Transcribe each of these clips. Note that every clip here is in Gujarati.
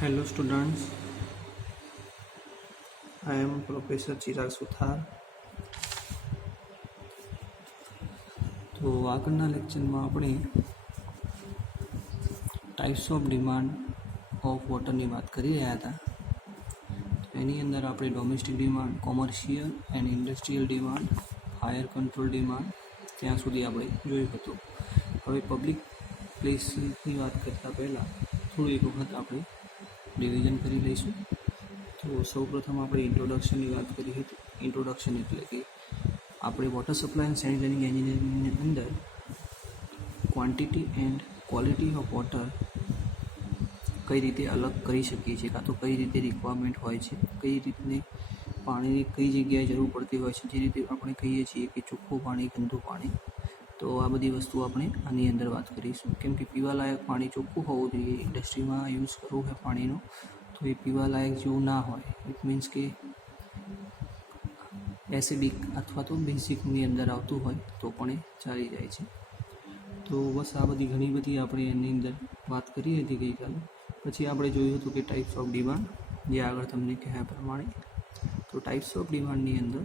Hello students, I am Professor Chirag Suthar. તો આગળના લેક્ચરમાં આપણે ટાઈપ્સ ઓફ ડિમાન્ડ ઓફ વોટરની વાત કરી રહ્યા હતા. એની અંદર આપણે domestic demand, commercial and industrial demand, fire control demand ત્યાં સુધી આપણે જોયું હતું. હવે પબ્લિક પ્લેસની વાત કરતાં પહેલાં થોડું એક વખત આપણે રિવિઝન કરી લઈશું. તો સૌપ્રથમ આપણે ઇન્ટ્રોડક્શનની વાત કરી હતી. ઇન્ટ્રોડક્શન એટલે કે આપણે વોટર સપ્લાય એન્ડ સેનિટરી એન્જિનિયરિંગની અંદર quantity and quality of water કઈ રીતે અલગ કરી શકીએ છીએ, કાં તો કઈ રીતે રિક્વાયરમેન્ટ હોય છે, કઈ રીતની પાણીની કઈ જગ્યાએ જરૂર પડતી હોય છે, જે રીતે આપણે કહીએ છીએ કે ચોખ્ખું પાણી, ગંદુ પાણી. તો આ બધી વસ્તુ આપણે આની અંદર વાત કરીશું. કેમ કે પીવાલાયક પાણી ચોખ્ખું હોવું જોઈએ. ઇન્ડસ્ટ્રીમાં યુઝ કરવું હોય પાણીનું તો એ પીવાલાયક જેવું ના હોય. ઇટ મીન્સ કે એસિડિક અથવા તો બેઝિકની અંદર આવતું હોય તો પણ એ ચાલી જાય છે. તો બસ આ બધી ઘણી બધી આપણે એની અંદર વાત કરી હતી ગઈકાલે. પછી આપણે જોયું હતું કે ટાઈપ્સ ઓફ ડિમાન્ડ, જે આગળ તમને કહ્યા પ્રમાણે. તો ટાઈપ્સ ઓફ ડિમાન્ડની અંદર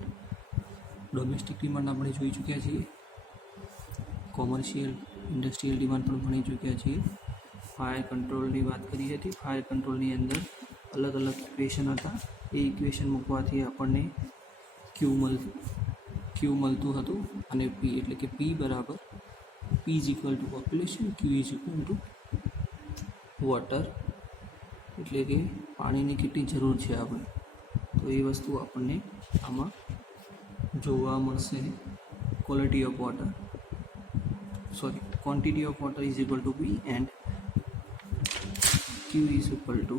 ડોમેસ્ટિક ડિમાન્ડ આપણે જોઈ ચૂક્યા છીએ, કોમર્શિયલ ઇન્ડસ્ટ્રીયલ ડિમાન્ડ પણ ભણી ચૂક્યા છીએ. ફાયર કંટ્રોલની વાત કરી હતી. ફાયર કંટ્રોલની અંદર અલગ અલગ ઇક્વેશન હતા. એ ઇક્વેશન મૂકવાથી આપણને ક્યુ મળતું હતું, અને પી એટલે કે પી બરાબર પી is equal to population, Q is equal to water, એટલે કે પાણીની કેટલી જરૂર છે આપણે. તો એ વસ્તુ આપણને આમાં જોવા મળશે. Quality of water quantity of water is equal to P and Q is equal to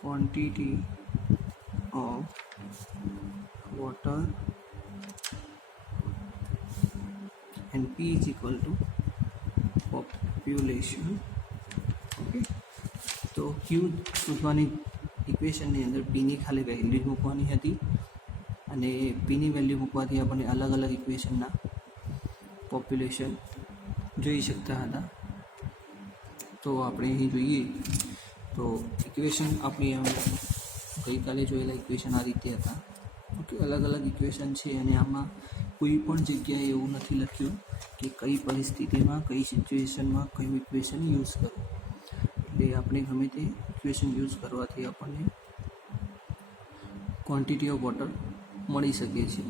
quantity of water and P is equal to population. Okay, તો Q શોધવાની ઇક્વેશનની અંદર Pની ખાલી વેલ્યુ મૂકવાની હતી, અને Pની વેલ્યુ મૂકવાથી આપણને અલગ અલગ ઇક્વેશનના પોપ્યુલેશન જોઈ શકતા હતા. તો આપણે અહીં જોઈએ તો ઇક્વેશન આપણી ગઈકાલે જોયેલા ઇક્વેશન આ રીતે હતા. ઓકે, અલગ અલગ ઇક્વેશન છે, અને આમાં કોઈ પણ જગ્યાએ એવું નથી લખ્યું કે કઈ પરિસ્થિતિમાં, કઈ સિચ્યુએશનમાં કયું ઇક્વેશન યુઝ કરવું. એટલે આપણે ગમે તે ઇક્વેશન યુઝ કરવાથી આપણને ક્વોન્ટિટી ઓફ વોટર મળી શકે છે.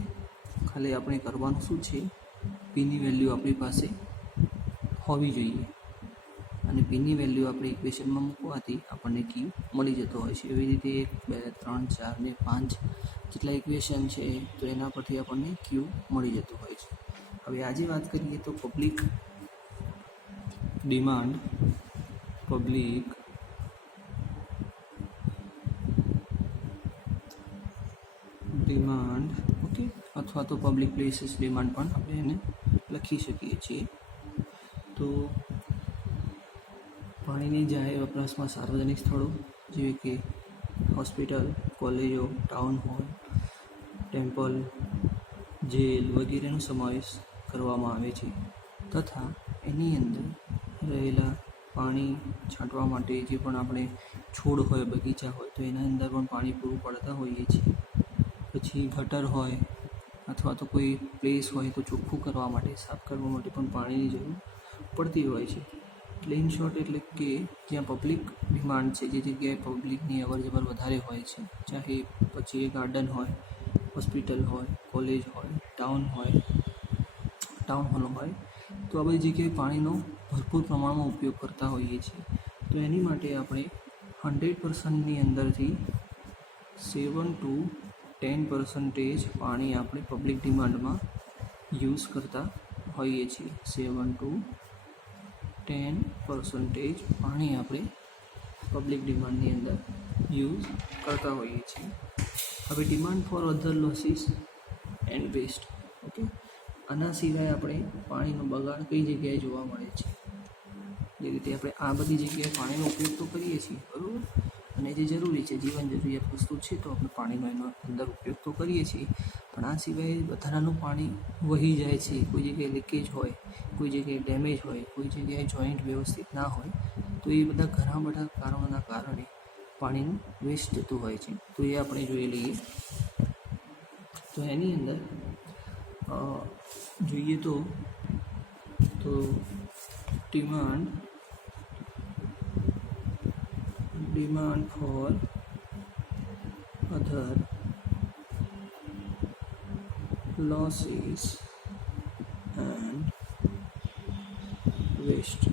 ખાલી આપણે કરવાનું શું છે, પીની વેલ્યુ આપણી પાસે હોવી જોઈએ, અને પીની વેલ્યુ આપણે ઇક્વેશનમાં મૂકવાથી આપણને ક્યુ મળી જતો હોય છે. એવી રીતે 1, 2, 3, 4 ને 5 જેટલા ઇક્વેશન છે, તો એના પરથી આપણને ક્યુ મળી જતું હોય છે. હવે આજે વાત કરીએ તો પબ્લિક ડિમાન્ડ ઓકે, અથવા તો પબ્લિક પ્લેસીસ ડિમાન્ડ પણ આપણે એને લખી શકીએ છીએ. તો પાણીની જાહેર વપરાશમાં સાર્વજનિક સ્થળો જેવી કે હોસ્પિટલ, કોલેજો, ટાઉન હોલ, ટેમ્પલ, જેલ વગેરેનો સમાવેશ કરવામાં આવે છે, તથા એની અંદર રહેલા પાણી છાંટવા માટે જે પણ આપણે છોડ હોય, બગીચા હોય, તો એના અંદર પણ પાણી પૂરું પાડતા હોઈએ છીએ. પછી ગટર હોય અથવા તો કોઈ પ્લેસ હોય તો ચોખ્ખું કરવા માટે, સાફ કરવા માટે પણ પાણીની જરૂર પડતી હોય છે. એટલે ઇન શોર્ટ એટલે કે જ્યાં પબ્લિક ડિમાન્ડ છે, જે જગ્યાએ પબ્લિકની અવરજવર વધારે હોય છે, ચાહે પછી એ ગાર્ડન હોય, હોસ્પિટલ હોય, કોલેજ હોય, ટાઉન હોલ હોય, તો આ બધી જગ્યાએ પાણીનો ભરપૂર પ્રમાણમાં ઉપયોગ કરતા હોઈએ છીએ. તો એની માટે આપણે 100%ની અંદરથી 7 to 10% પાણી આપણે પબ્લિક ડિમાન્ડમાં યુઝ કરતા હોઈએ છીએ. 7 to 10% પાણી આપણે પબ્લિક ડિમાન્ડની અંદર યુઝ કરતા હોઈએ છીએ. હવે demand for other losses and waste. Okay, આના સિવાય આપણે પાણીનો બગાડ કઈ જગ્યાએ જોવા મળે છે. જે રીતે આપણે આ બધી જગ્યાએ પાણીનો ઉપયોગ તો કરીએ છીએ, બરાબર, અને જે જરૂરી છે, જીવન જરૂરિયાત વસ્તુ છે, તો આપણે પાણીનો એનો અંદર ઉપયોગ તો કરીએ છીએ. પણ આ સિવાય વધારાનું પાણી વહી જાય છે, કોઈ જગ્યાએ લીકેજ હોય, કોઈ જગ્યાએ ડેમેજ હોય, કોઈ જગ્યાએ જોઈન્ટ વ્યવસ્થિત ના હોય, તો તો એ બધા ઘણા બધા કારણોના કારણે પાણીનું વેસ્ટ થતું હોય છે. તો એ આપણે જોઈ લઈએ. તો એની અંદર જોઈએ તો demand for other losses and waste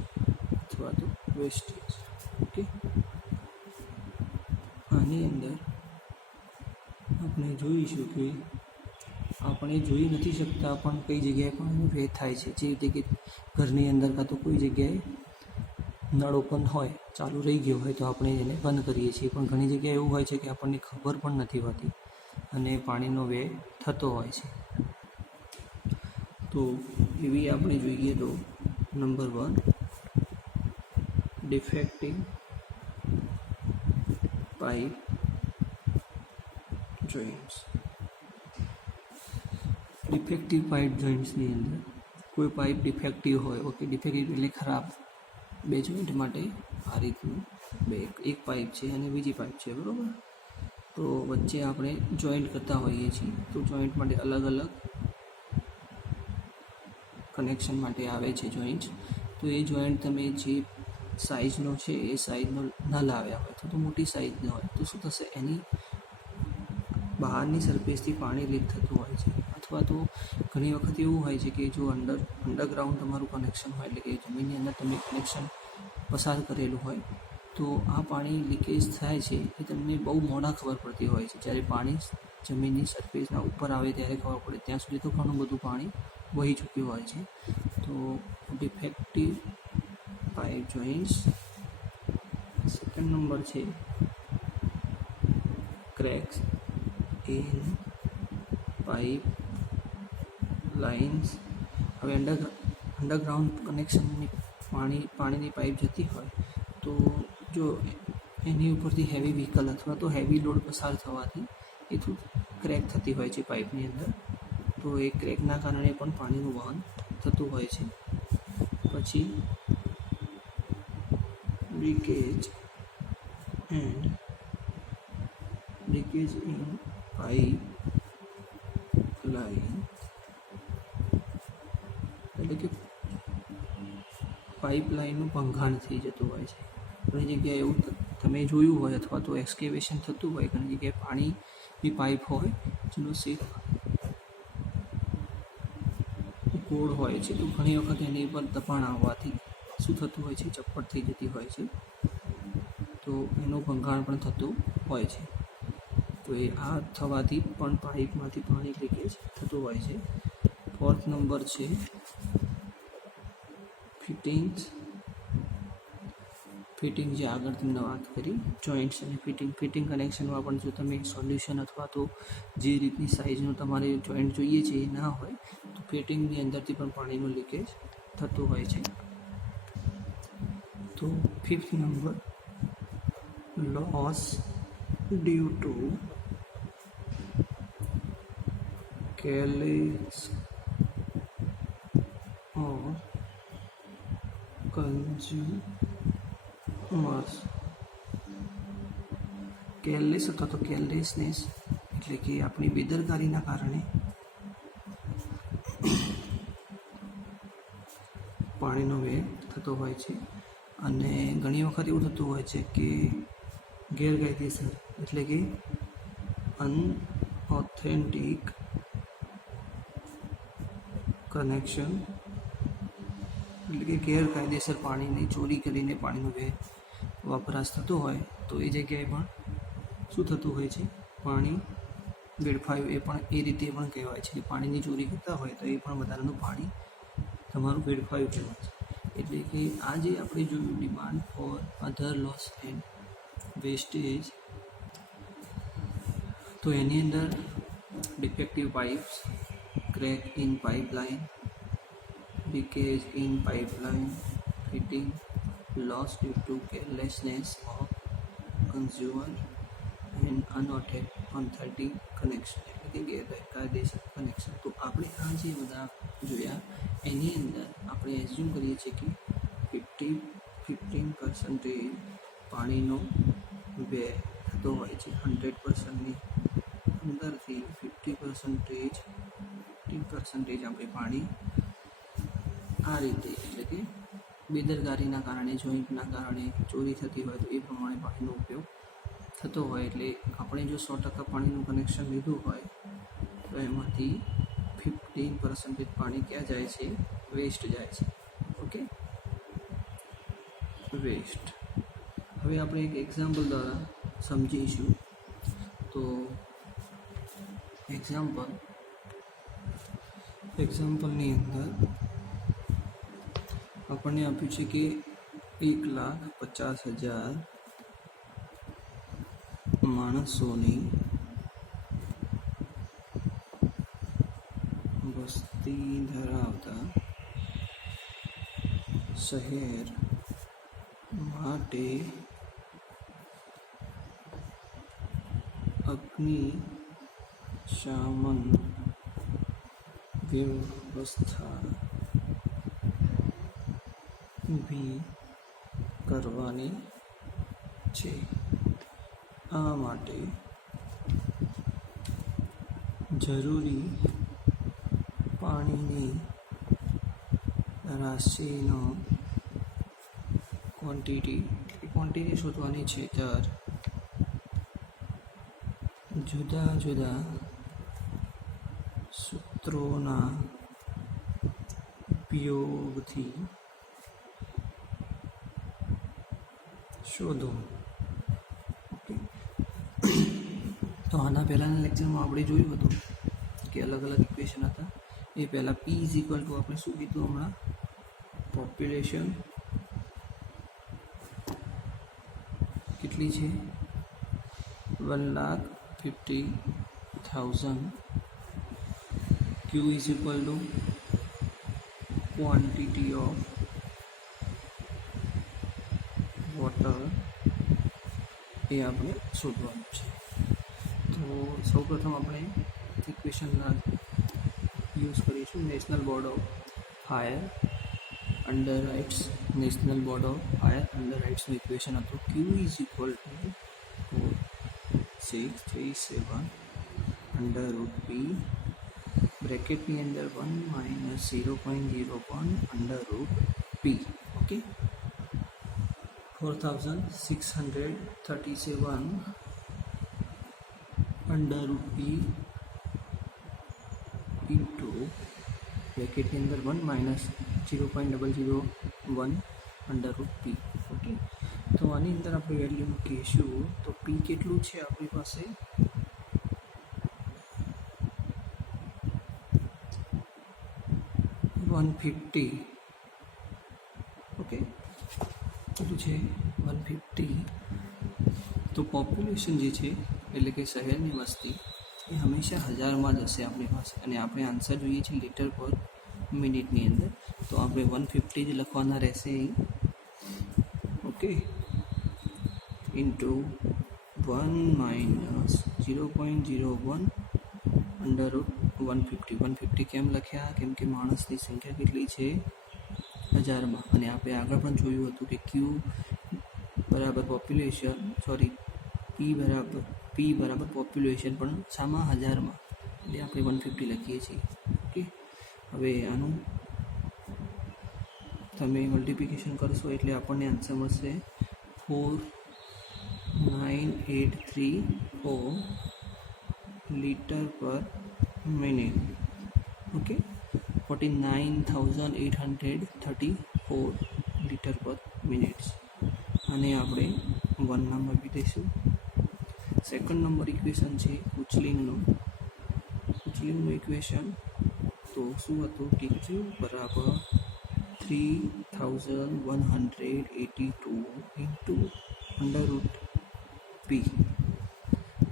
અથવા તો વેસ્ટેજ. ઓકે, આની અંદર આપણે જોઈશું કે આપણે જોઈ નથી શકતા પણ કઈ જગ્યાએ પાણીનો વ્યય થાય છે. જે રીતે કે ઘરની અંદર કાં તો કોઈ જગ્યાએ નળ ઓપન હોય, ચાલુ રહી ગયો હોય તો આપણે એને બંધ કરીએ છીએ, પણ ઘણી જગ્યાએ એવું હોય છે કે આપણને ખબર પણ નથી હોતી અને પાણીનો વ્યય થતો હોય છે. તો એવી આપણે જોઈએ તો number 1, defective pipe joints. Defective pipe જોઈન્ટ્સની અંદર કોઈ પાઇપ ડિફેક્ટિવ હોય, ઓકે, ડિફેક્ટિવ એટલે ખરાબ, બે જોઈન્ટ માટે આ રીતનું એક પાઇપ છે અને બીજી પાઇપ છે, બરાબર. તો વચ્ચે આપણે જોઈન્ટ કરતા હોઈએ છીએ, તો જોઈન્ટ માટે અલગ અલગ કનેક્શન માટે આવે છે જોઈન્ટ. તો એ જોઈન્ટ તમે જે સાઇઝનો છે એ સાઇઝનો ન લાવ્યા હોય તો મોટી સાઇઝનો હોય તો શું થશે, એની બહારની સરફેસથી પાણી લીક થતું હોય છે. અથવા તો ઘણી વખત એવું હોય છે કે જો અંડરગ્રાઉન્ડ તમારું કનેક્શન હોય, એટલે કે જમીનની અંદર તમે કનેક્શન પસાર કરેલું હોય, તો આ પાણી લીકેજ થાય છે એ તમને બહુ મોડા ખબર પડતી હોય છે. જ્યારે પાણી જમીનની સરફેસના ઉપર આવે ત્યારે ખબર પડે, ત્યાં સુધી તો ઘણું બધું પાણી વહી ચૂક્યું હોય છે. તો defective pipe joints. Second number છે ક્રેક્સ ઇન પાઇપ લાઇન્સ. હવે અંડરગ્રાઉન્ડ કનેક્શનની પાણીની પાઇપ જતી હોય તો જો એની ઉપરથી હેવી વ્હીકલ અથવા તો હેવી લોડ પસાર થવાથી એ ક્રેક થતી હોય છે પાઇપની અંદર. તો એ ક્રેકના કારણે પણ પાણીનું વહન થતું હોય છે. પછી લીકેજ ઇન પાઇપ લાઇન, એટલે કે પાઇપલાઇનનું ભંગાણ થઈ જતું હોય છે. ઘણી જગ્યાએ એવું તમે જોયું હોય અથવા તો એક્સકેવેશન થતું હોય, ઘણી જગ્યાએ પાણીની પાઇપ હોય જેનો શેપ ગોળ હોય છે, તો ઘણી વખત એની પર દબાણ આવવાથી શું થતું હોય છે, ચપ્પટ થઈ જતી હોય છે, તો એનું ભંગાણ પણ થતું હોય છે. તો એ આ થવાથી પણ પાઇપમાંથી પાણી લીકેજ થતું હોય છે. ફોર્થ નંબર છે ફિટિંગ, જે આગળ તમને વાત કરી જોઈન્ટ્સ અને ફિટિંગ કનેક્શનમાં પણ જો તમે સોલ્યુશન અથવા તો જે રીતની સાઇઝનું તમારે જોઈન્ટ જોઈએ છે એ ના હોય તો ફિટિંગની અંદરથી પણ પાણીનું લીકેજ થતું હોય છે. તો fifth number, loss due to careless or consumers. Careless અથવા તો કેરલેસનેસ એટલે કે આપણી બેદરકારીના કારણે પાણીનો વ્યય થતો હોય છે. અને ઘણી વખત એવું થતું હોય છે કે ગેરકાયદેસર એટલે કે અનઓથેન્ટિક કનેક્શન, એટલે કે ગેરકાયદેસર પાણીની ચોરી કરીને પાણીનો વપરાશ થતો હોય તો એ જગ્યાએ પણ શું થતું હોય છે, પાણી વેડફાયું. એ પણ એ રીતે પણ કહેવાય છે કે પાણીની ચોરી કરતા હોય તો એ પણ વધારાનું પાણી તમારું વેડફાયું કહેવાય છે. એટલે કે આ જે આપણે જોયું demand for other loss and wastage, તો એની અંદર defective pipes, crack in pipeline, leakage in pipeline, fitting, loss due to carelessness of consumer and unauthentic connection, એટલે કે ગેરકાયદેસર કનેક્શન. તો આપણે આ જે બધા જોયા એની અંદર આપણે એઝ્યુમ કરીએ છીએ કે 15% પાણીનો વ્યય થતો હોય છે. 100%ની અંદરથી 15% આપણે પાણી આ રીતે, એટલે કે બેદરકારીના કારણે, જોઈન્ટના કારણે ચોરી થતી હોય તો એ પ્રમાણે પાણીનો ઉપયોગ થતો હોય. એટલે આપણે જો 100% પાણીનું કનેક્શન લીધું હોય તો એમાંથી 15% પાણી ક્યાં જાય છે? વેસ્ટ જાય છે. Okay, waste. હવે આપણે એક એક્ઝામ્પલ દ્વારા સમજીશું. તો એક્ઝામ્પલની અંદર આપણને આપ્યું છે કે 1,50,000 માણસોની વસ્તી ધરાવતા શહેર માટે અગ્નિશામન વ્યવસ્થા ઊભી કરવાની છે. આ માટે જરૂરી પાણીની રાશિનો ક્વોન્ટિટી શોધવાની છે. ત્યારે જુદા જુદા સૂત્રોના ઉપયોગથી શોધો. તો આના પહેલાંના લેક્ચરમાં આપણે જોયું હતું કે અલગ અલગ ઇક્વેશન હતા. એ પહેલાં P = આપણે શું કીધું હમણાં? પોપ્યુલેશન કેટલી છે? 1,50,000. Q = quantity of water. એ આપણે શોધવાનું છે. તો સૌપ્રથમ આપણે ઇક્વેશનના યુઝ કરીશું. નેશનલ બોર્ડ ઓફ ફાયર અંડરરાઇટ્સનું ઇક્વેશન હતું. Q = 4637 √P બ્રેકેટની અંદર 1 - 0.01 √P. ઓકે, 4,637 √P ઇન્ટુ બ્રેકેટની અંદર 1 - 0.001 √P. ઓકે, તો આની અંદર આપણે વેલ્યુ મૂકીશું. તો P કેટલું છે આપણી પાસે? 150. ઓકે, કેટલું છે? 150. તો પોપ્યુલેશન જે છે, એટલે કે શહેરની વસ્તી, એ હંમેશા હજારમાં જ હશે આપણી પાસે. અને આપણે આન્સર જોઈએ છે લીટર પર મિનિટની અંદર. તો આપણે 150 જ લખવાના રહેશે. Okay, into 1 - 0.01 √150. 150 કેમ લખ્યા? કેમ કે માણસની સંખ્યા કેટલી છે? હજારમાં. અને આપણે આગળ પણ જોયું હતું કે Q બરાબર પોપ્યુલેશન, P બરાબર પોપ્યુલેશન, પણ શામાં? હજારમાં. એટલે આપણે 150 લખીએ છીએ. ઓકે, હવે આનું તમે મલ્ટિપ્લિકેશન કરશો એટલે આપણને આન્સર મળશે 49834 લીટર પર મિનિટ. ઓકે, 49,834 લીટર પર મિનિટ્સ. આને આપણે 1 નામ આપી દઈશું. સેકન્ડ નંબર ઇક્વેશન છે કુચલિંગનું ઇક્વેશન. તો શું હતું? Q બરાબર 3,182 ઇન્ટુ √P.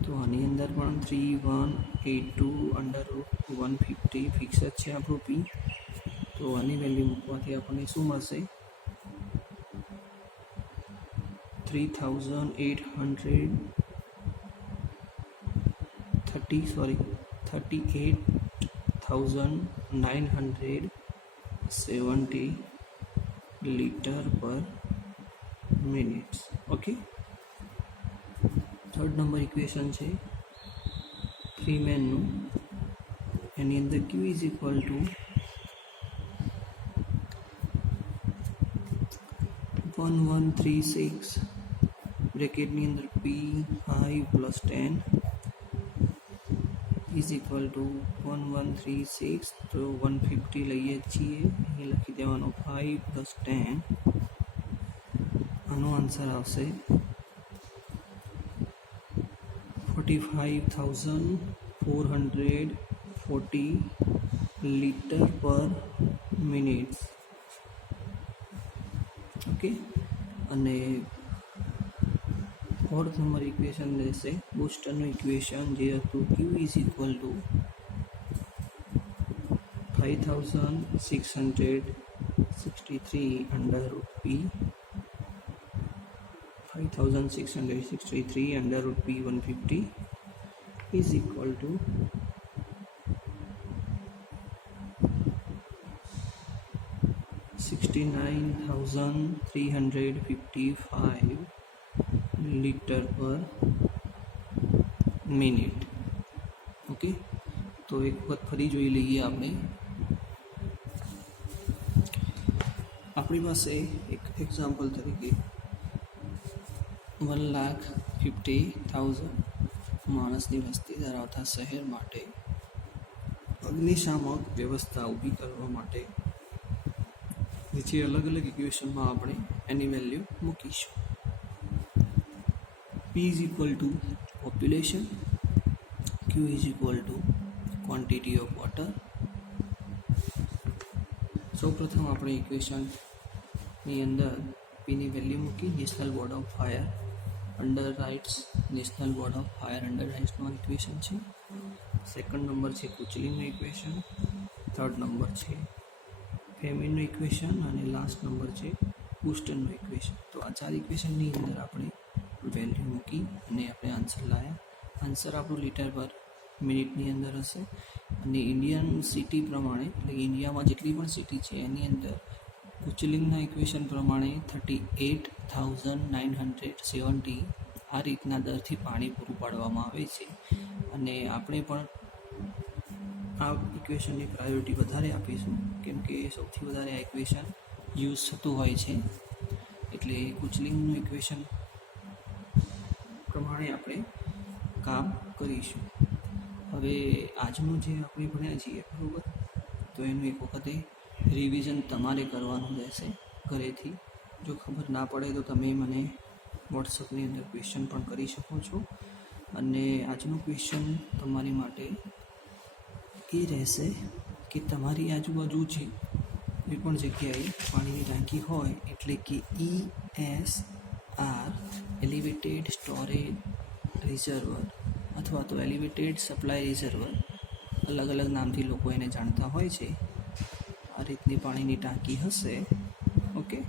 તો આની અંદર પણ 3,182 √150 ફિક્સ જ છે આપણું P. તો આની વેલ્યુ મૂકવાથી આપણને શું મળશે? 38,970 લીટર પર minutes. Okay. Third number equation છે ફ્રીમેનનું. એની અંદર Q ઇઝ ઇક્વલ ટુ 1136 બ્રેકેટની અંદર P5 plus 10 is equal to 1136, તો 150 લઈએ છીએ, અહીં લખી દેવાનો 5 પ્લસ 10. આનો આન્સર આવશે 45,440 લીટર પર મિનિટ. ઓકે. અને ફોર્થ નંબર ઇક્વેશન રહેશે બૂસ્ટરનું ઇક્વેશન, જે હતું Q is equal to 5663 under route P, 5663 under route P 150 is equal to 69,355 litre પર મિનિટ. ઓકે. તો એક વખત ફરી જોઈ લઈએ આપણે. આપણી પાસે એક એક્ઝામ્પલ તરીકે 1,50,000 માણસની વસ્તી ધરાવતા શહેર માટે અગ્નિશામક વ્યવસ્થા ઊભી કરવા માટે નીચે અલગ અલગ ઇક્વેશનમાં આપણે એની વેલ્યુ મૂકીશું. P is equal to population, Q is equal to quantity of water. સૌપ્રથમ આપણે ઇક્વેશનની અંદર Pની વેલ્યુ મૂકી national board of fire underwriters. National board of fire અંડર રાઇટ્સનું ઇક્વેશન છે. સેકન્ડ નંબર છે કુચલિંગનું ઇક્વેશન. થર્ડ નંબર છે ફેમિનનું ઇક્વેશન. અને લાસ્ટ નંબર છે બૂસ્ટરનું ઇક્વેશન. તો આ ચાર ઇક્વેશનની અંદર આપણે વેલ્યુ મૂકી અને આપણે આન્સર લાવ્યા. આન્સર આપણું લીટર પર મિનિટની અંદર હશે. અને ઇન્ડિયન સિટી પ્રમાણે, એટલે ઇન્ડિયામાં જેટલી પણ સિટી છે એની અંદર કુચલિંગના ઇક્વેશન પ્રમાણે 38,970 આ રીતના દરથી પાણી પૂરું પાડવામાં આવે છે. અને આપણે પણ આ ઇક્વેશનની પ્રાયોરિટી વધારે આપીશું, કેમ કે સૌથી વધારે આ ઇક્વેશન યુઝ થતું હોય છે. એટલે કુચલિંગનું ઇક્વેશન પ્રમાણે આપણે કામ કરીશું. હવે આજનું જે આપણે ભણ્યા છીએ બરાબર, તો એનું એક વખતે રિવિઝન તમારે કરવાનું રહેશે ઘરેથી. જો ખબર ના પડે તો તમે મને વોટ્સઅપની અંદર ક્વેશ્ચન પણ કરી શકો છો. અને આજનું ક્વેશ્ચન તમારી માટે એ રહેશે કે તમારી આજુબાજુ છે કોઈ પણ જગ્યાએ પાણીની ટાંકી હોય, એટલે કે ESR એલિવેટેડ સ્ટોરેજ રિઝર્વર અથવા તો એલિવેટેડ સપ્લાય રિઝર્વર, અલગ અલગ નામથી લોકો એને જાણતા હોય છે. આ રીતની પાણીની ટાંકી હશે. ઓકે.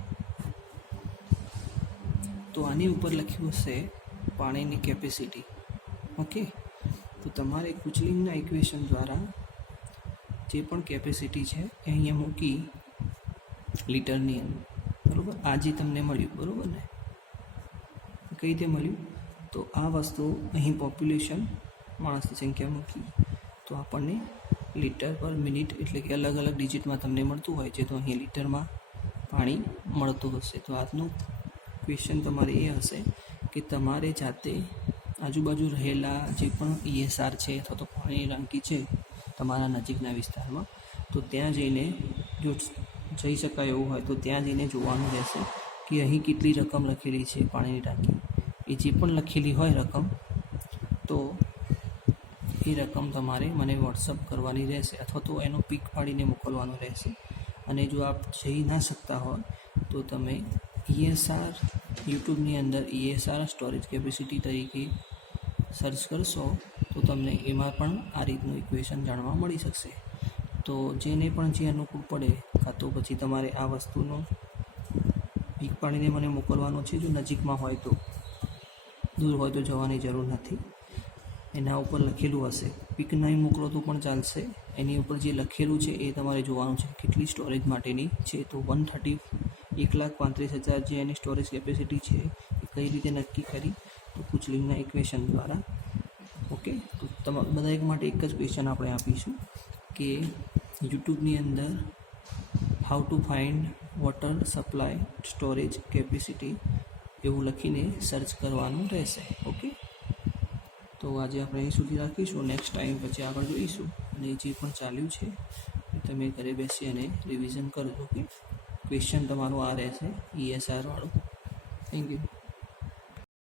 તો આની ઉપર લખ્યું હશે પાણીની કેપેસિટી. ઓકે. તો તમારે કુચલિંગના ઇક્વેશન દ્વારા જે પણ કેપેસિટી છે એ અહીંયા મૂકી લીટરની અંદર, બરાબર. આ જે તમને મળ્યું, બરાબર ને, કઈ રીતે મળ્યું? તો આ વસ્તુ અહીં પોપ્યુલેશન માણસની સંખ્યા મૂકી તો આપણને લીટર પર મિનિટ, એટલે કે અલગ અલગ ડિજિટમાં તમને મળતું હોય છે. તો અહીં લીટરમાં પાણી મળતું હશે. તો આજનું ક્વેશ્ચન તમારે એ હશે કે તમારે જાતે આજુબાજુ રહેલા જે પણ ESR છે અથવા તો પાણીની ટાંકી છે તમારા નજીકના વિસ્તારમાં, તો ત્યાં જઈને, જો જઈ શકાય એવું હોય તો ત્યાં જઈને જોવાનું રહેશે કે અહીં કેટલી રકમ લખેલી છે પાણીની ટાંકી. એ જે પણ લખેલી હોય રકમ, તો એ રકમ તમારે મને વોટ્સઅપ કરવાની રહેશે અથવા તો એનો પિક પાડીને મોકલવાનો રહેશે. અને જો આપ જઈ ના શકતા હોય તો તમે ESR યુટ્યુબની અંદર ESR સ્ટોરેજ કેપેસિટી તરીકે સર્ચ કરશો તો તમને એમાં પણ આ રીતનું ઇક્વેશન જાણવા મળી શકશે. તો જેને પણ જે અનુકૂળ પડે, કાં તો પછી તમારે આ વસ્તુનો પીક પાડીને મને મોકલવાનો છે. જો નજીકમાં હોય તો, દૂર હોય તો જવાની જરૂર નથી. એના ઉપર લખેલું હશે, પીક નહીં મોકલો તો પણ ચાલશે. એની ઉપર જે લખેલું છે એ તમારે જોવાનું છે કેટલી સ્ટોરેજ માટેની છે. તો 130 1,35,000 જે એની સ્ટોરેજ કેપેસિટી છે એ કઈ રીતે નક્કી કરી, તો પૂછલીના ઇક્વેશન દ્વારા. ઓકે, તો બધા એક માટે એક જ ક્વેશ્ચન આપણે આપીશું કે યુટ્યુબની અંદર how to find water supply storage capacity એવું લખીને સર્ચ કરવાનું રહેશે. ઓકે, તો આજે આપણે અહીં સુધી રાખીશું. નેક્સ્ટ ટાઈમ પછી આગળ જોઈશું અને જે પણ ચાલ્યું છે એ તમે ઘરે બેસી અને રિવિઝન કરજો. ઓકે, ક્વેશ્ચન તમારું આ રહેશે ESR વાળું. Thank you.